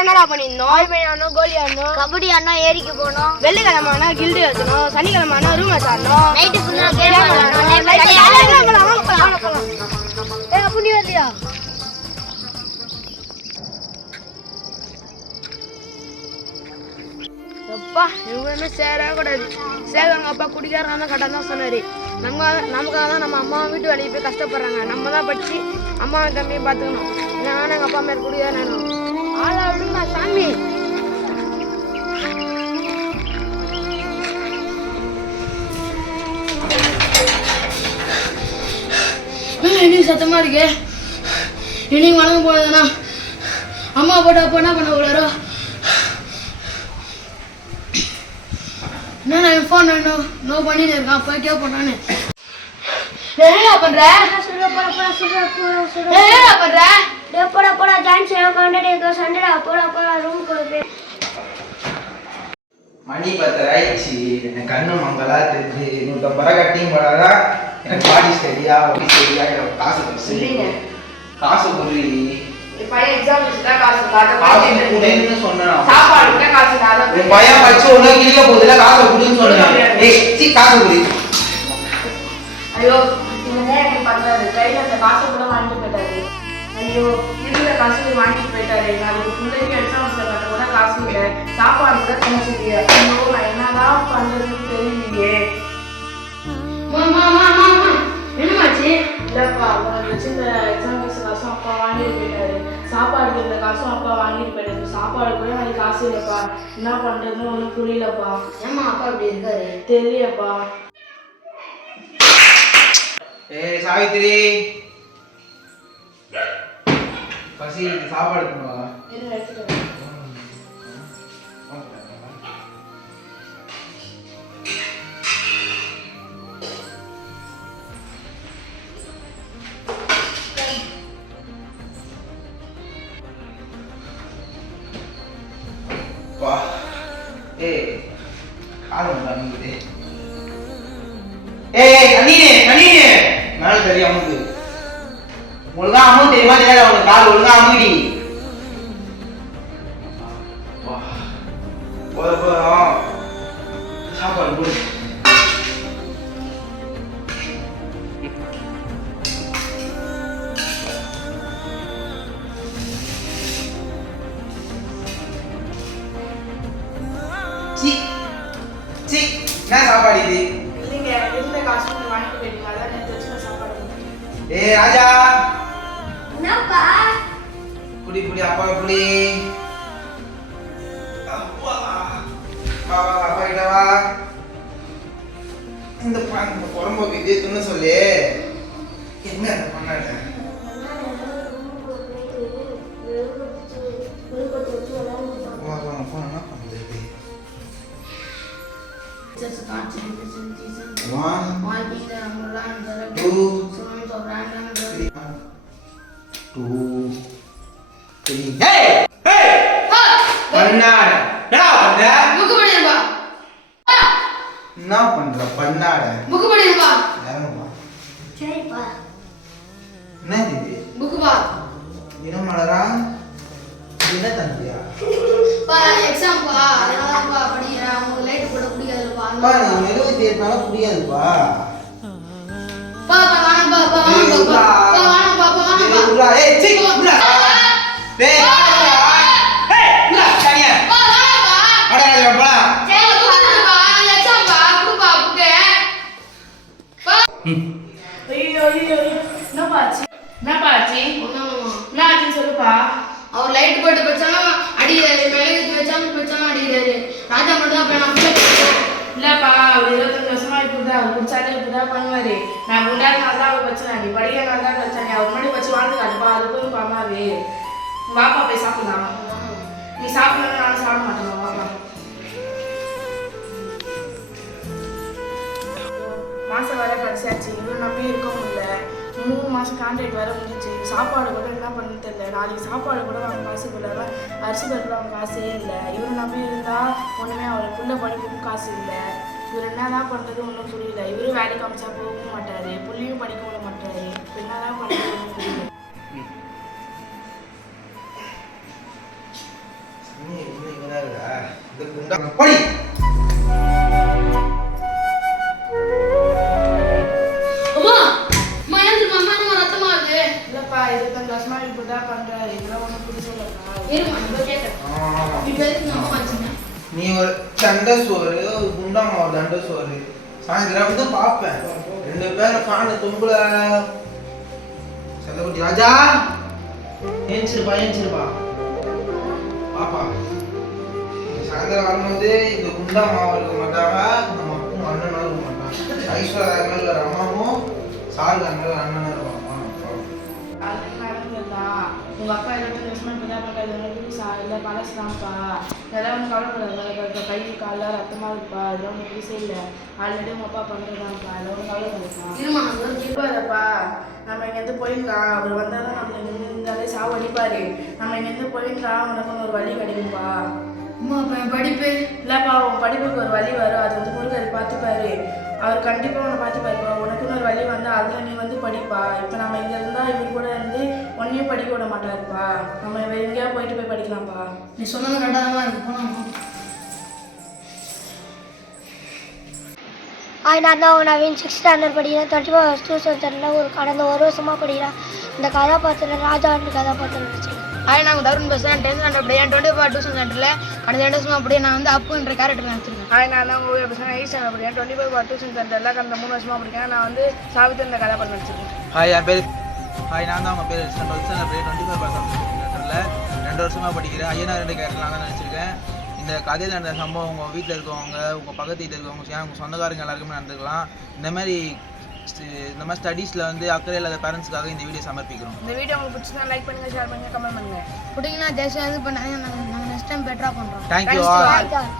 என்னடா பண்ணிருந்தோம்? கோலி ஆடணும், கபடி ஆடணும், ஏரிக்கு போனோம், வெள்ளிக்கிழமை ஆனா கில்டு வச்சணும், சனிக்கிழமை ஆனா ரூம் ஆடணும், நைட்டு ஃபுல்லா கேம் அப்படி வரலையா? அப்பா இவங்க சேரவே கூடாது. சேவங்க அப்பா குடிக்காரங்க கரெக்டாக தான் சொன்னாரு. நமக்காக தான் நம்ம அம்மா வீட்டு வேலையை போய் கஷ்டப்படுறாங்க. நம்ம தான் படிச்சு அம்மாவை தம்பியும் பார்த்துக்கணும். இல்லைன்னா எங்கள் அப்பா மேலே குடிக்கார வேணும். ஆளா விடுங்க சாமி. இன்னைக்கு சத்தமா இருக்கு. இன்னைக்கு வளர்ந்து போனதுன்னா அம்மா போட்டு அப்போ என்ன பண்ண கூடாரோ. என்ன நான் ஃபோன் நோ பண்ணிட்டு இருக்கான். போய் கேட்போம் நானு. என்ன பண்ற? போடா டான்ஸ் கொண்டாடி சண்டடா. போடா ரூம் போய். மணி 10 ஆயிடுச்சு. எனக்கு கண்ணு மங்களா தெரிஞ்சு 150 ரூபா கட்டியும் போடாதான் எனக்கு பாடி சரியா ஒடி சரியா காசு காசு புரி பையன் எக்ஸாம் வச்சுட்டா காசு சொன்னேன். சாப்பாடு காசு தான். பையன் படிச்சு ஒண்ணு கிளிக்க போகுதுல காசை புரின்னு சொன்னேன். காசு புரி. ஐயோ இவங்க எனக்கு பண்றாரு. கையில அந்த காசை கூட வாங்கிட்டு போயிட்டாரு. ஐயோ இருந்த காசு வாங்கிட்டு போயிட்டாரு. நாளைக்கு பிள்ளைக்கு எக்ஸாம்ஸ்ல கட்ட கூட காசு இல்லை. சாப்பாடு கூட சமைச்சிருக்கீங்க. ஐயோ நான் என்னதான் பண்றதுன்னு தெரியலையே. என்னமாச்சு? இல்லப்பா அவங்க வச்சிருந்த எக்ஸாம் ஃபீஸ் காசும் அப்பா வாங்கிட்டு போயிட்டாரு. சாப்பாடுக்கு இருந்த காசும் அப்பா வாங்கிட்டு போயிட்டாரு. சாப்பாடு கூட நாளைக்கு காசு இல்லப்பா. என்ன பண்றதுன்னு ஒன்றும் புரியலப்பா. ஏமா அப்பா இப்படி இருக்காரு? தெரியப்பா. சாவித்திரி பசி சாப்பாடு பண்ணுவா. வா காலம் பண்ணிக்கிட்டே கண்ணீனே மேல தெரியும் அமுக்கு. ஒழுங்கா அம்மு தெரியுமா தெரியாத அவனுக்கு கால் ஒழுங்கா அமுடி. சாப்பாடு கொடு. என்ன சாப்பாடு இது? இல்லைங்க இருந்த காசு வாங்கிட்டு போயிட்டீங்க. அதான் நேற்று வச்சு சாப்பாடு. ராஜா என்னப்பா? குடி அப்பா குடி. அப்பா கிட்ட வா. இந்த குழம்பு இதே துண்ணு சொல்லு. என்ன அந்த பண்ணாட? என்ன பண்ற பண்ணாட? புக் படிப்பா. சரிப்பா. என்ன இது? புக் பா. தினமலரா? என்ன தம்பியா? பா எக்ஸாம் பா. அதனால பா படிக்கிறேன். உங்களுக்கு லைட் போட பிடிக்காதுப்பா. பா நீ மெழுகு தேய்னால புரியாதுப்பா. பா வாங்க பா வாங்க பா. பா வாங்க பா வாங்க பா. ஏய் சீ உள்ள. டேய் உள்ள சரியா. பா வாங்க பா. அட பா. சரி புக் பா. எக்ஸாம் பா. புக் பா புக். பா. ஐயோ என்னப்பா ஆச்சு? என்னாச்சுன்னு சொல்லுப்பா. அவர் லைட் போட்டு வச்சாலும் அடிக்கிறாரு. மிளகு வச்சாலும் அடிக்கிறாரு. ராஜா மட்டும் அப்ப நான் இல்லப்பா அவர் 25 வருஷமா இப்படிதான். அவர் குடிச்சாலே இப்படிதான் பண்ணுவாரு. நான் குண்டாருனால தான் அவர் பிரச்சனை. நீ படிக்கிறனால தான் பிரச்சனை. அவர் முன்னாடி வச்சு வாழ்ந்து காட்டுப்பா. அது போய் பாமாவே. வாப்பா போய் சாப்பிடலாம். நீ சாப்பிடலாம். நானும் சாப்பிட மாட்டேன். வாப்பா. மாசம் வேலை கடைசியாச்சு. இன்னும் நம்பி இருக்க முடியல. 3 மாதம் கான்ட்ராக்ட் வேறு முடிஞ்சிச்சு. சாப்பாடு கூட என்ன பண்ணு தெரியல. நாளைக்கு சாப்பாடு கூட அவங்க காசு இல்லாம அரிசி பருப்பில் அவங்க காசே இல்லை. இவரை நம்பி இருந்தால் ஒன்றுமே அவருக்குள்ள படிப்புக்கு காசு இல்லை. இவர் என்னதான் பண்றது ஒன்றும் புரியல. இவரும் வேலைக்கு அமைச்சா போகவும் மாட்டாரு, புள்ளியும் படிக்க விட மாட்டாரு. இப்போ என்னதான் பண்றது ஒன்றும் புரியல. இல்லப்பா, 25 வருஷமா இப்படிதான் பண்றாரு. இதெல்லாம் ஒன்றும் புரியலப்பா. நீ ஒரு தண்டை சோறு ஒரு குண்டாமா ஒரு தண்டை சோறு சாயந்தரம் வந்து பார்ப்பேன். 2 பேரும் காண தும்புல செல்லக்குட்டி ராஜா ஏஞ்சிருப்பா பாப்பா. சாயந்தரம் வரும்போது இந்த குண்டா மாவு இருக்க மாட்டாங்க, நம்ம அப்பும் அண்ணனும் இருக்க மாட்டாங்க. ஐஸ்வர்யா மேல ஒரு அம்மாவும் சாருகா மேல ஒரு அண்ணனும் இருப்பாங்க. உங்க அப்பா 25 வருஷமா இப்படிதான் பண்றாரு. இல்லை பழசுதான்ப்பா, இதெல்லாம் ஒன்றும் கவலைப்படாது. கை கால ரத்தமா இருப்பா, இதெல்லாம் ஒன்றும் புதுசே இல்லை. ஆல்ரெடி உங்க அப்பா பண்றதான்ப்பா, இதெல்லாம் ஒன்றும் கவலைப்படாதுப்பா. இருப்பாதப்பா, நம்ம இங்கேருந்து போயிடலாம். அவர் வந்தாலும் நம்மள இங்கேருந்து இருந்தாலே சாவு அடிப்பாரு. நம்ம இங்கேருந்து போயிடலாம், உனக்கு ஒரு வழி கிடைக்கும்பா. அம்மா படிப்பு இல்லைப்பா, உன் படிப்புக்கு ஒரு வழி வரும். அது வந்து முருகர் பார்த்துப்பாரு. அவர் கண்டிப்பாக உன்னை பார்த்துப்பாருப்பா. உனக்குன்னு ஒரு வழி வந்தால் அதில் நீ வந்து படிப்பா. இப்போ நம்ம இங்கே இருந்தால் இவர் கூட இருந்து ஒன்றையும் படிக்க விட மாட்டாருப்பா. நம்ம எங்கேயாவது போய் படிக்கலாம்ப்பா. நீ சொன்னது கரெக்டாக தான் இருக்கு. போனாமா நான் தான் நவீன் 6th ஸ்டாண்டர்ட் படிக்கிறேன். 24 ஒரு கடந்த 1 வருஷமாக படிக்கிறேன். இந்த கதாபாத்திரம் ராஜான்னு கதாபாத்திரம் நடிச்சேன். நாங்கள் தருண் பேசுகிறேன். 10th ஸ்டாண்டர்ட் படிக்கிறேன். 25 டியூஷன் சென்டரில் கடந்த 2 வருஷமா அப்படியே நான் வந்து அப்புன்ற கேரக்டர் நடிச்சிருக்கேன். நான் தான் உங்கள் பேசுகிறேன். 8th ஸ்டாண்டர்ட் படிக்கிறேன். 25 டியூஷன் சென்டரில் கடந்த 3 வருஷமாக படிக்கிறேன். நான் வந்து சாவித்திரி இந்த கதாபாத்திரம் நடிச்சிருக்கேன். என் பேர் நான் தான் உங்கள் பேர் 2 வருஷமாக படிக்கிறேன். ஐயனார் 2 கேரக்டர் நான் தான் நினச்சிருக்கேன். இந்த கதையில் நடந்த சம்பவம் உங்கள் வீட்டில் இருக்கவங்க, உங்கள் பக்கத்து வீட்டில் இருக்கவங்க, உங்கள் சொந்தக்காரங்க எல்லாருக்குமே நடந்துக்கலாம். இந்த மாதிரி ஸ்டடீஸில் வந்து அக்கறை இல்லாத பேரண்ட்ஸுக்காக இந்த வீடியோ சமர்ப்பிக்கிறோம். இந்த வீடியோ உங்களுக்கு பிடிச்சா லைக் பண்ணுங்கள், ஷேர் பண்ணுங்கள், கமெண்ட் பண்ணுங்கள். பிடிங்கன்னா ஜெயிச்சு இது பண்ணாங்க. நாங்கள் நெக்ஸ்ட் டைம் பெட்டராக பண்ணுறோம். Thank you all.